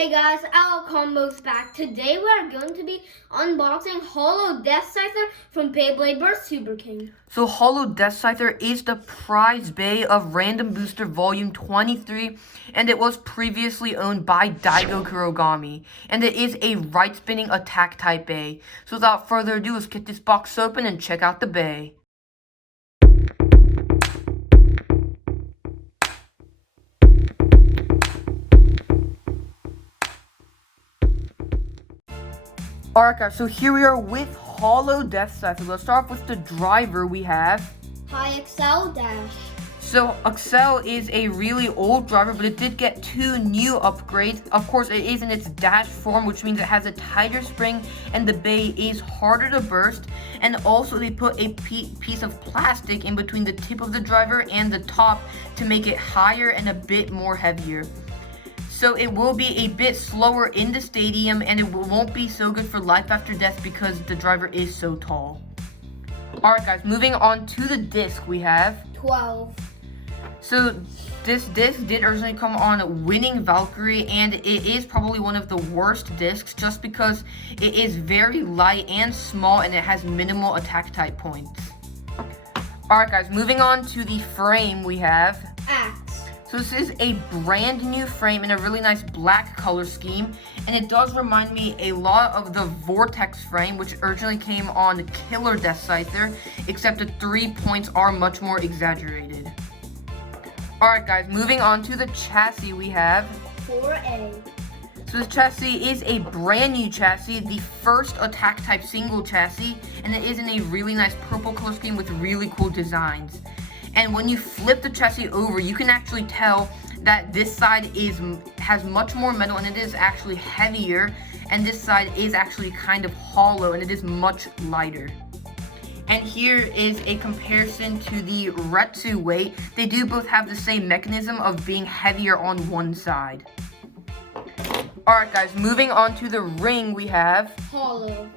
Hey guys, our combo's back. Today we are going to be unboxing Hollow Deathscyther from Beyblade vs. Superking. So Hollow Deathscyther is the prize bay of Random Booster Volume 23, and it was previously owned by Daigo Kurogami, and it is a right-spinning attack type bay. So without further ado, let's get this box open and check out the bay. Alright guys, so here we are with Hollow Deathscyther. Let's start off with the driver we have. Hi Excel Dash. So Excel is a really old driver, but it did get 2 new upgrades. Of course, it is in its dash form, which means it has a tighter spring and the bay is harder to burst. And also they put a piece of plastic in between the tip of the driver and the top to make it higher and a bit more heavier. So it will be a bit slower in the stadium, and it won't be so good for life after death because the driver is so tall. Alright guys, moving on to the disc we have 12. So this disc did originally come on Winning Valkyrie, and it is probably one of the worst discs just because it is very light and small and it has minimal attack type points. Alright guys, moving on to the frame we have Axe. So this is a brand new frame in a really nice black color scheme, and it does remind me a lot of the Vortex frame, which originally came on Killer Deathscyther, except the 3 points are much more exaggerated. Alright guys, moving on to the chassis we have 4A. So this chassis is a brand new chassis, the first attack type single chassis, and it is in a really nice purple color scheme with really cool designs. And when you flip the chassis over, you can actually tell that this side has much more metal and it is actually heavier, and this side is actually kind of hollow and it is much lighter. And here is a comparison to the Retsu weight. They do both have the same mechanism of being heavier on one side. Alright guys, moving on to the ring we have Hollow.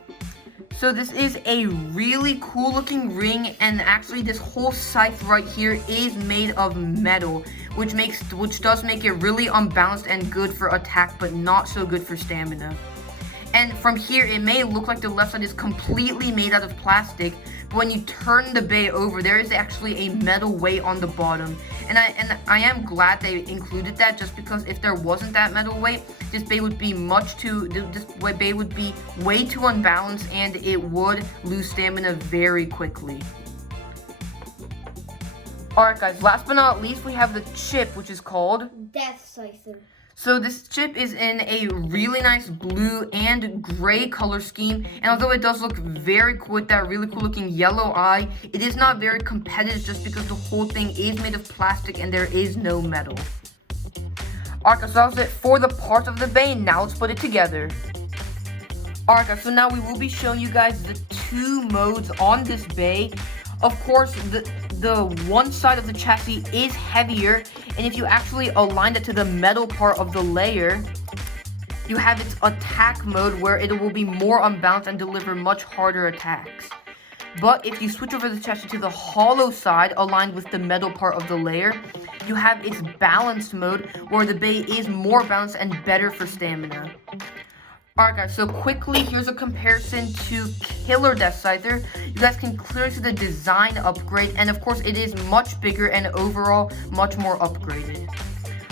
So this is a really cool looking ring, and actually this whole scythe right here is made of metal, which does make it really unbalanced and good for attack, but not so good for stamina. And from here, it may look like the left side is completely made out of plastic, but when you turn the bay over, there is actually a metal weight on the bottom. And I am glad they included that, just because if there wasn't that metal weight, this bay would be way too unbalanced, and it would lose stamina very quickly. Alright guys, last but not least, we have the chip, which is called Deathscyther. So this chip is in a really nice blue and gray color scheme, and although it does look very cool with that really cool looking yellow eye, it is not very competitive just because the whole thing is made of plastic and there is no metal. Alright guys, so that was it for the parts of the bay. Now let's put it together. Alright guys, so now we will be showing you guys the 2 modes on this bay. Of course, the one side of the chassis is heavier, and if you actually align it to the metal part of the layer, you have its attack mode where it will be more unbalanced and deliver much harder attacks. But if you switch over the chassis to the hollow side aligned with the metal part of the layer, you have its balanced mode where the bay is more balanced and better for stamina. Alright guys, so quickly, here's a comparison to Killer Deathscyther. You guys can clearly see the design upgrade, and of course it is much bigger and overall much more upgraded.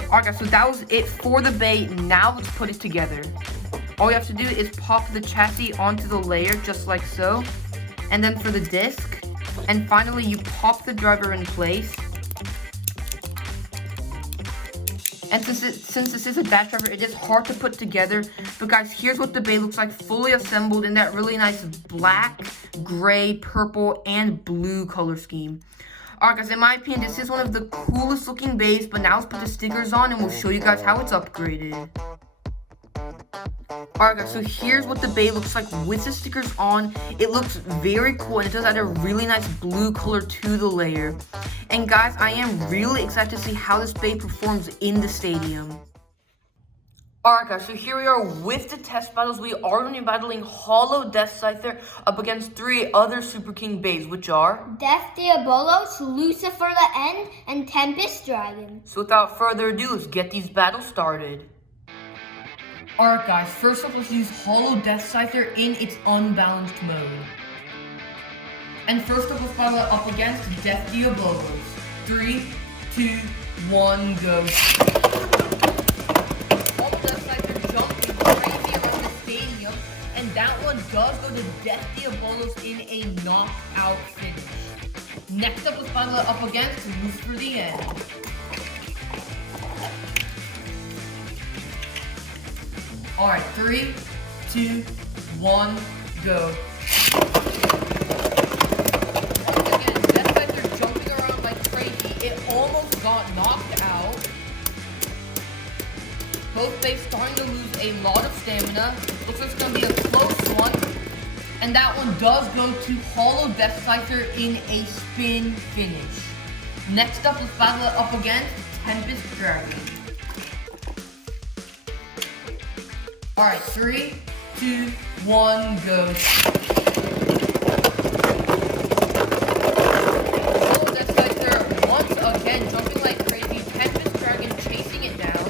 Alright guys, so that was it for the bay. Now let's put it together. All you have to do is pop the chassis onto the layer just like so, and then for the disc, and finally you pop the driver in place. And since this is a dash driver, it is hard to put together. But guys, here's what the bay looks like fully assembled in that really nice black, gray, purple, and blue color scheme. Alright guys, in my opinion, this is one of the coolest looking bays. But now let's put the stickers on and we'll show you guys how it's upgraded. Alright guys, so here's what the bay looks like with the stickers on. It looks very cool, and it does add a really nice blue color to the layer. And guys, I am really excited to see how this bay performs in the stadium. Alright guys, so here we are with the test battles. We are going to be battling Hollow Deathscyther up against 3 other Superking bays, which are Death Diabolos, Lucifer the End, and Tempest Dragon. So without further ado, let's get these battles started. Alright guys, first off let's use Hollow Deathscyther in its unbalanced mode. And first off let's battle it up against Death Diabolos. 3, 2, 1, go. Hollow Deathscyther jumping crazy around the stadium, and that one does go to Death Diabolos in a knockout finish. Next up let's battle it up against Loose for the End. Alright, 3, 2, 1, go. Again, Deathscyther jumping around like crazy. It almost got knocked out. Both bases starting to lose a lot of stamina. Looks like it's going to be a close one. And that one does go to Hollow Deathscyther in a spin finish. Next up, let's battle it up against Tempest Dragon. Alright, 3, 2, 1, go. Hollow Deathscyther once again jumping like crazy. Tempest Dragon chasing it down.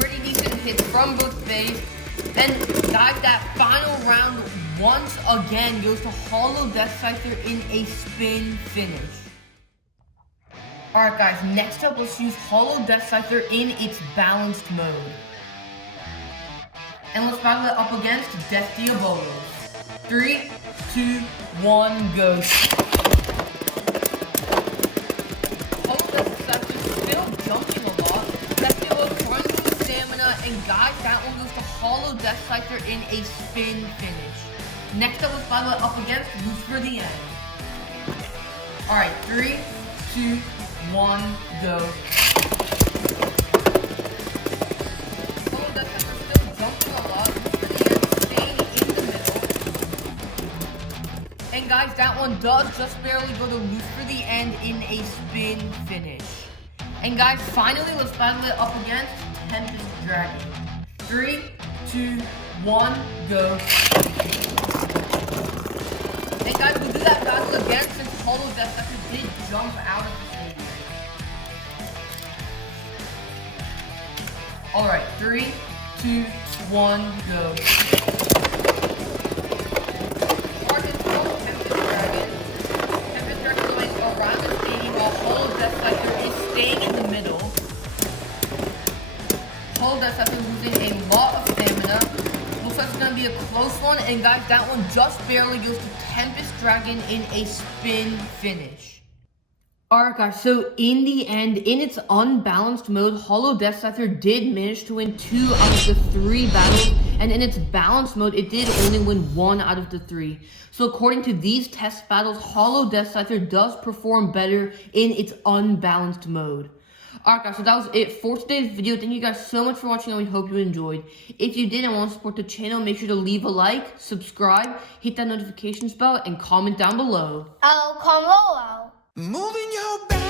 Pretty decent hits from both bases. And guys, that final round once again goes to Hollow Deathscyther in a spin finish. Alright guys, next up let's use Hollow Deathscyther in its balanced mode. And let's battle it up against Death Diabolos. 3, 2, 1, go. Hollow Deathscyther still jumping a lot. Death Diabolos trying to lose stamina, and guys, that one goes to Hollow Deathscyther in a spin finish. Next up let's battle it up against Loose for the End. Alright, 3, 2, 1, go. Hollow Deathscyther still jumping a lot, staying in the middle. And guys, that one does just barely go to Loose for the End in a spin finish. And guys, finally, let's battle it up against Tempest Dragon. 3, 2, 1, go. And guys, we'll do that battle again since Hollow Deathscyther did jump out of the stadium. Alright, 3, 2, 1, go. Tempest Dragon. Tempest Dragon going around the stadium while Hollow Deathscyther is staying in the middle. Hollow Deathscyther losing a lot of stamina. Looks like it's going to be a close one. And guys, that one just barely goes to Tempest Dragon in a spin finish. Alright guys, so in the end, in its unbalanced mode, Hollow Deathscyther did manage to win 2 out of the 3 battles, and in its balanced mode, it did only win 1 out of the 3. So according to these test battles, Hollow Deathscyther does perform better in its unbalanced mode. Alright guys, so that was it for today's video. Thank you guys so much for watching, and we hope you enjoyed. If you did and want to support the channel, make sure to leave a like, subscribe, hit that notifications bell, and comment down below. I'll come roll out. Moving your back.